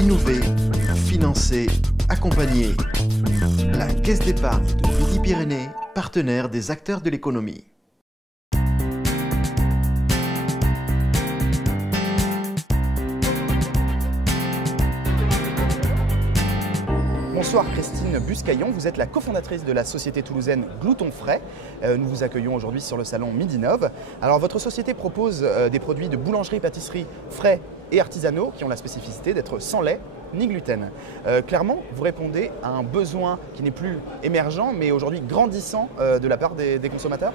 Innover, financer, accompagner. La Caisse d'épargne de Midi-Pyrénées, partenaire des acteurs de l'économie. Bonsoir Christine Buscaillon, vous êtes la cofondatrice de la société toulousaine Glouton Frais. Nous vous accueillons aujourd'hui sur le salon Midinov. Alors votre société propose des produits de boulangerie-pâtisserie frais et artisanaux qui ont la spécificité d'être sans lait ni gluten. Clairement, vous répondez à un besoin qui n'est plus émergent mais aujourd'hui grandissant de la part des consommateurs ?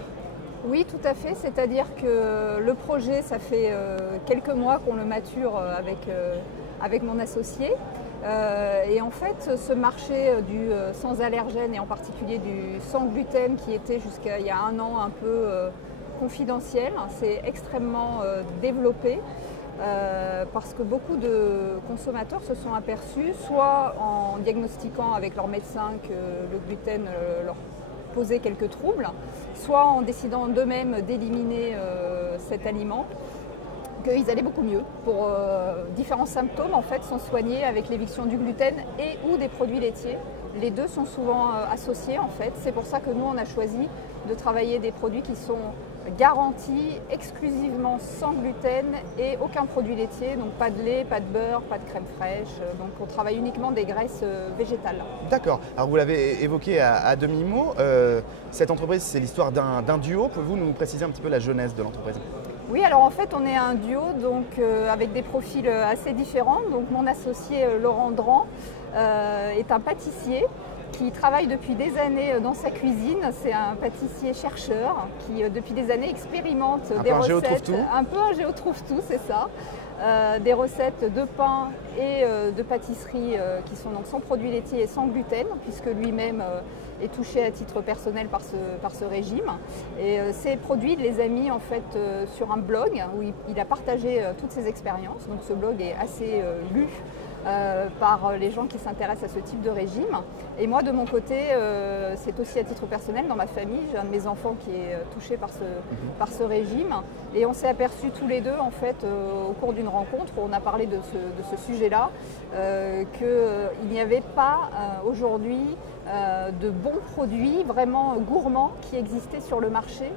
Oui, tout à fait. C'est-à-dire que le projet, ça fait quelques mois qu'on le mature avec mon associé. Et en fait, ce marché du sans allergène et en particulier du sans gluten qui était jusqu'à il y a un an un peu confidentiel, s'est extrêmement développé parce que beaucoup de consommateurs se sont aperçus, soit en diagnostiquant avec leur médecin que le gluten leur posait quelques troubles, soit en décidant d'eux-mêmes d'éliminer cet aliment, qu'ils allaient beaucoup mieux. Pour différents symptômes, en fait, sont soignés avec l'éviction du gluten et ou des produits laitiers. Les deux sont souvent associés, en fait. C'est pour ça que nous, on a choisi de travailler des produits qui sont garantis exclusivement sans gluten et aucun produit laitier, donc pas de lait, pas de beurre, pas de crème fraîche. Donc on travaille uniquement des graisses végétales. D'accord. Alors vous l'avez évoqué à demi-mot, cette entreprise, c'est l'histoire d'un duo. Pouvez-vous nous préciser un petit peu la genèse de l'entreprise ? Oui, alors en fait, on est un duo donc, avec des profils assez différents. Donc, mon associé Laurent Dran est un pâtissier qui travaille depuis des années dans sa cuisine. C'est un pâtissier-chercheur qui, depuis des années, expérimente des recettes. Un peu un géo trouve-tout, c'est ça. Des recettes de pain et de pâtisserie qui sont donc sans produits laitiers et sans gluten, puisque lui-même est touché à titre personnel par ce régime. Et ces produits, il les a mis en fait sur un blog où il a partagé toutes ses expériences. Donc ce blog est assez lu par les gens qui s'intéressent à ce type de régime. Et moi, de mon côté, c'est aussi à titre personnel. Dans ma famille, j'ai un de mes enfants qui est touché par ce régime. Et on s'est aperçus tous les deux, en fait, au cours d'une rencontre où on a parlé de ce sujet-là, qu'il n'y avait pas aujourd'hui de bons produits vraiment gourmands qui existaient sur le marché,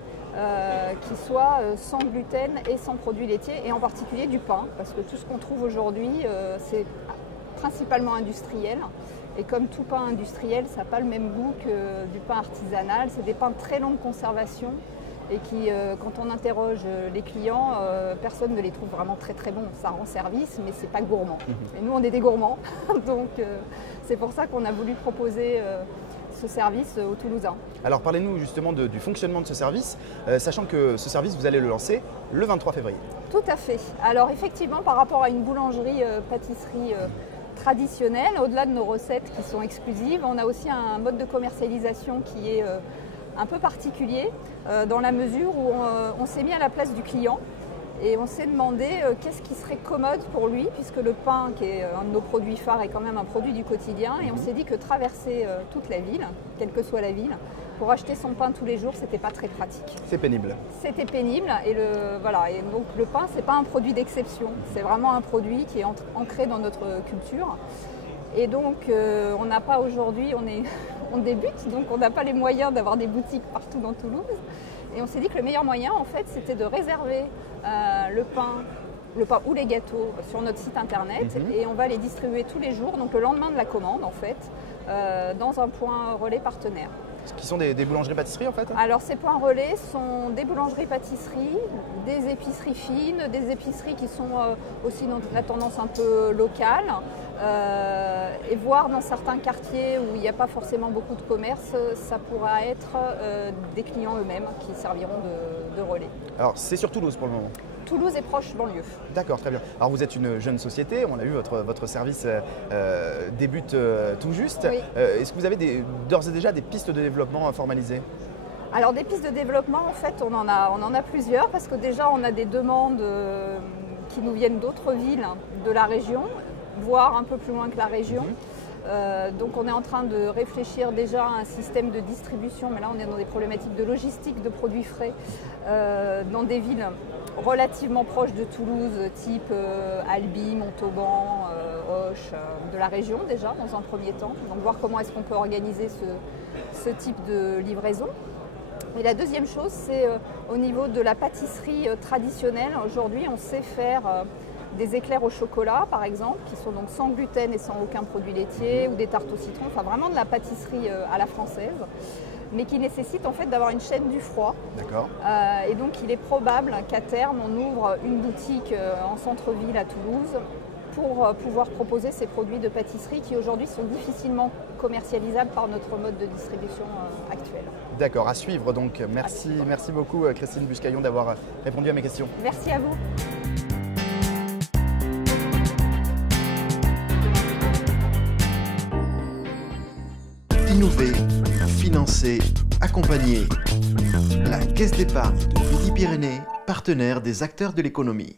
qui soient sans gluten et sans produits laitiers, et en particulier du pain, parce que tout ce qu'on trouve aujourd'hui, c'est principalement industriel. Et comme tout pain industriel, ça n'a pas le même goût que du pain artisanal. C'est des pains de très longue conservation et qui, quand on interroge les clients, personne ne les trouve vraiment très très bons. Ça rend service, mais c'est pas gourmand. Et nous, on est des gourmands, donc c'est pour ça qu'on a voulu proposer ce service aux Toulousains. Alors parlez-nous justement du fonctionnement de ce service, sachant que ce service, vous allez le lancer le 23 février. Tout à fait. Alors effectivement, par rapport à une boulangerie-pâtisserie traditionnelle, au-delà de nos recettes qui sont exclusives, on a aussi un mode de commercialisation qui est un peu particulier, dans la mesure où on s'est mis à la place du client. Et on s'est demandé qu'est-ce qui serait commode pour lui, puisque le pain, qui est un de nos produits phares, est quand même un produit du quotidien. Et on s'est dit que traverser toute la ville, quelle que soit la ville, pour acheter son pain tous les jours, c'était pas très pratique. C'est pénible. C'était pénible. Et donc le pain, c'est pas un produit d'exception. C'est vraiment un produit qui est ancré dans notre culture. Et donc on n'a pas aujourd'hui, on débute, donc on n'a pas les moyens d'avoir des boutiques partout dans Toulouse. Et on s'est dit que le meilleur moyen, en fait, c'était de réserver le pain ou les gâteaux sur notre site internet et on va les distribuer tous les jours, donc le lendemain de la commande, en fait, dans un point relais partenaire. Qui sont des boulangeries-pâtisseries, en fait ? Alors, ces points relais sont des boulangeries-pâtisseries, des épiceries fines, des épiceries qui sont aussi dans la tendance un peu locale, et voire dans certains quartiers où il n'y a pas forcément beaucoup de commerce, ça pourra être des clients eux-mêmes qui serviront de relais. Alors, c'est sur Toulouse pour le moment ? Toulouse est proche banlieue. D'accord, très bien. Alors vous êtes une jeune société, on a vu votre service débute tout juste. Oui. Est-ce que vous avez d'ores et déjà des pistes de développement formalisées ? Alors des pistes de développement, en fait, on en a plusieurs, parce que déjà on a des demandes qui nous viennent d'autres villes de la région, voire un peu plus loin que la région. Donc on est en train de réfléchir déjà à un système de distribution, mais là on est dans des problématiques de logistique de produits frais dans des villes relativement proches de Toulouse, type Albi, Montauban, proches de la région déjà dans un premier temps. Donc voir comment est-ce qu'on peut organiser ce type de livraison. Et la deuxième chose, c'est au niveau de la pâtisserie traditionnelle. Aujourd'hui, on sait faire des éclairs au chocolat, par exemple, qui sont donc sans gluten et sans aucun produit laitier, ou des tartes au citron, enfin vraiment de la pâtisserie à la française, mais qui nécessite en fait d'avoir une chaîne du froid. D'accord. Et donc il est probable qu'à terme, on ouvre une boutique en centre-ville à Toulouse pour pouvoir proposer ces produits de pâtisserie qui aujourd'hui sont difficilement commercialisables par notre mode de distribution actuel. D'accord, à suivre donc. Merci beaucoup Christine Buscaillon d'avoir répondu à mes questions. Merci à vous. Innover, financer, accompagner. La Caisse d'épargne de Midi-Pyrénées, partenaire des acteurs de l'économie.